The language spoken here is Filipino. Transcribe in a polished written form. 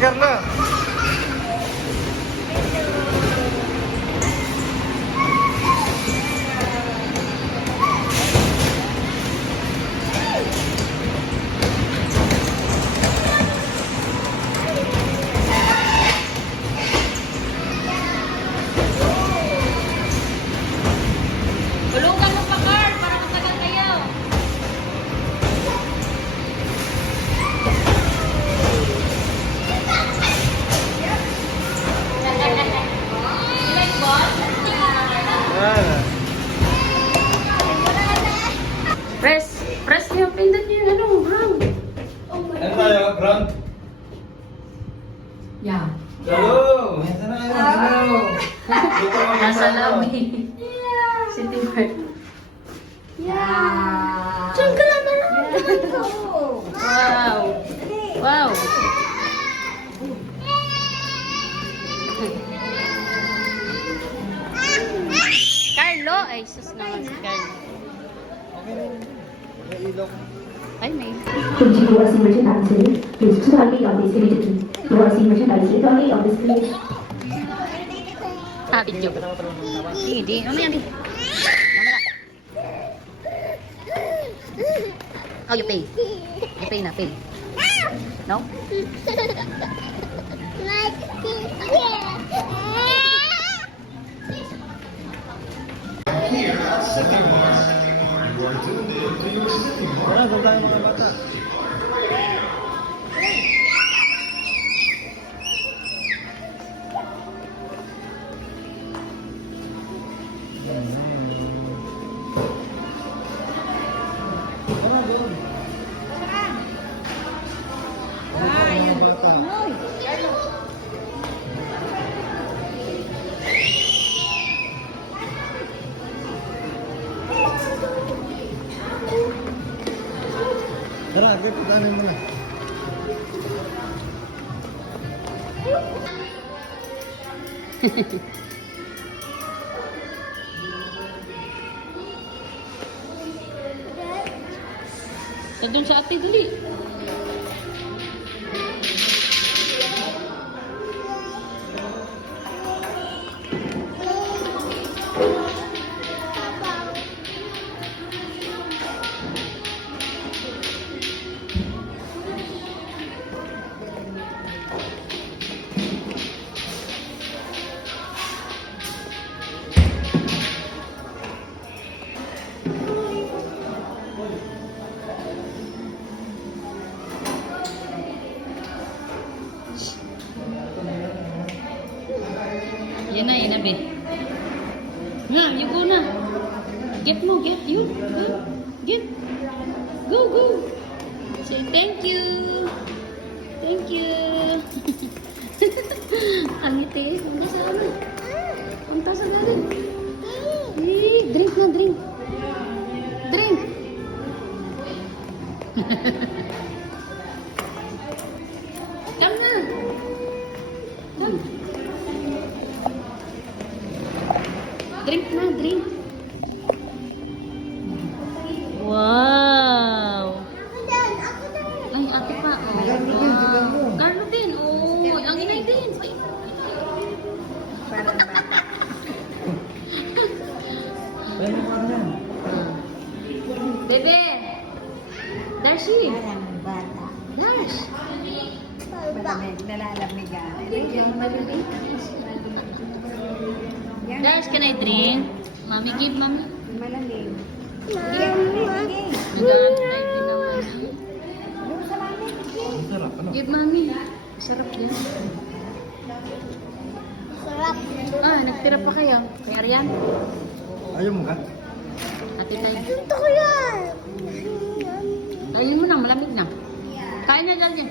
Carla. Tulungan mo pa, Carl, para matagal kayo. You like ball? Press niyo, pindot niyo yung ano, brown. Ano tayo? Ground? Yeah. Hello! Hello! Nasa lobby. Sitting right. Yeah. Diyan ka lang, Wow. Wow. Carlo! Ay, sus naman si Carlo. Okay na yun. May ilaw. Ay, may. Could you do a single answer? Please turn on this page. Do a single answer. Turn on this page. Ah, video. Sige, di. Ano yan, di? Mamaya. Oh, you pay. You pay na, pay. No? Tara, doon tayo mga bata. Tara, doon. Mga bata. Tara, agad pagkanan mo na. Sa doon sa ate, dali. Yan na, be. Nga, you go na. Get mo, get you. Get. Go, go. Say thank you. Thank you. Ang ngiti. Punta sa ano? Punta sa galing. Drink na, drink. Drink. Come na. Come. Drink na, drink. Wow. Ay, ate pa. Oh. Carlo din, tignan mo. Carlo din. Oh, ang inay din. Ay. Parang bata. Tayo mo ano yan. Bebe. Darcy. Parang bata. Darsh. Malamig, nalalamig ah. Yung maliliit. Yan. Darsh, can I drink? Mommy, give mommy. Malamig. Nag-aantay din naman. Yung sa mami. Ang sarap, ano? Give mommy. Sarap yan. Sarap. Ah, nagtira pa kayo. Kay Arian? Ayaw mo ka? Ate tayo. Ito ko yan. Kain mo na, malamig na. Kain na dyan yan.